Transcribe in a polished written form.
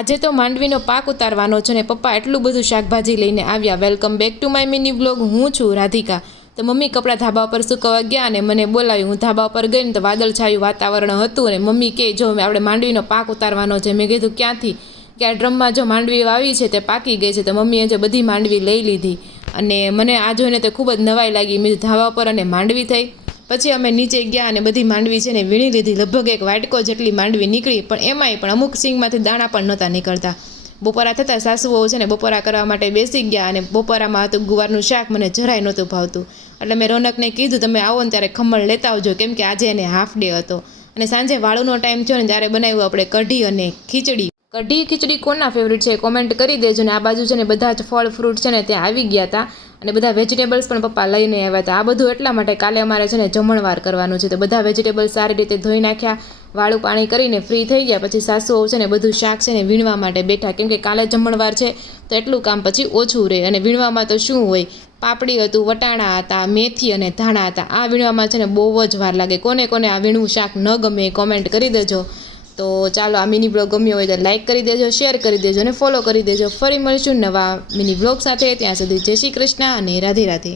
આજે તો માંડવીનો પાક ઉતારવાનો છે ને પપ્પા એટલું બધું શાકભાજી લઈને આવ્યા. Welcome back to my mini vlog. હું છું રાધિકા. તો મમ્મી કપડાં ધાબા પર સુકવવા ગયા અને મને બોલાવ્યું. હું ધાબા પર ગઈ ને તો વાદળછાયું વાતાવરણ હતું અને મમ્મી કે જો આપણે માંડવીનો પાક ઉતારવાનો છે. મેં કીધું ક્યાંથી? કે આ ડ્રમમાં જો માંડવી વાવી છે તે પાકી ગઈ છે. તો મમ્મીએ જો બધી માંડવી લઈ લીધી અને મને આ જોઈને તો ખૂબ જ નવાઈ લાગી. મેં ધાબા પર અને માંડવી થઈ. પછી અમે નીચે ગયા અને બધી માંડવી છે ને વીણી લીધી. લગભગ એક વાટકો જેટલી માંડવી નીકળી, પણ એમાંય પણ અમુક સિંગમાંથી દાણા પણ નહોતા નીકળતા. બપોરા થતાં સાસુઓ છે ને બપોરા કરવા માટે બેસી ગયા અને બપોરામાં હતું ગુવારનું શાક. મને જરાય નહોતું ભાવતું, એટલે મેં રોનકને કીધું તમે આવો ને ત્યારે ખમણ લેતા આવજો, કેમ કે આજે એને હાફ ડે હતો. અને સાંજે વાળુનો ટાઈમ થયો ને ત્યારે બનાવ્યું આપણે કઢી અને ખીચડી. કઢી ખીચડી કોના ફેવરિટ છે કોમેન્ટ કરી દેજો. ને આ બાજુ છે ને બધા જ ફળ ફ્રૂટ છે ને ત્યાં આવી ગયા હતા અને બધા વેજીટેબલ્સ પણ પપ્પા લઈને આવ્યા હતા. આ બધું એટલા માટે કાલે અમારે છે ને જમણવાર કરવાનું છે. તો બધા વેજીટેબલ્સ સારી રીતે ધોઈ નાખ્યા, વાળું પાણી કરીને ફ્રી થઈ ગયા. પછી સાસુઓ છે ને બધું શાક છે ને વીણવા માટે બેઠા, કેમ કે કાલે જમણવાર છે તો એટલું કામ પછી ઓછું રહે. અને વીણવામાં તો શું હોય, પાપડી હતું, વટાણા હતા, મેથી અને ધાણા હતા. આ વીણવામાં છે ને બહુ જ વાર લાગે. કોને કોને આ વીણવું શાક ન ગમે કોમેન્ટ કરી દેજો. તો ચાલો, આ મિની બ્લોગ ગમ્યો હોય તો લાઇક કરી દેજો, શેર કરી દેજો અને ફોલો કરી દેજો. ફરી મળીશું નવા મિની બ્લોગ સાથે. ત્યાં સુધી જય શ્રી કૃષ્ણ અને રાધે રાધે.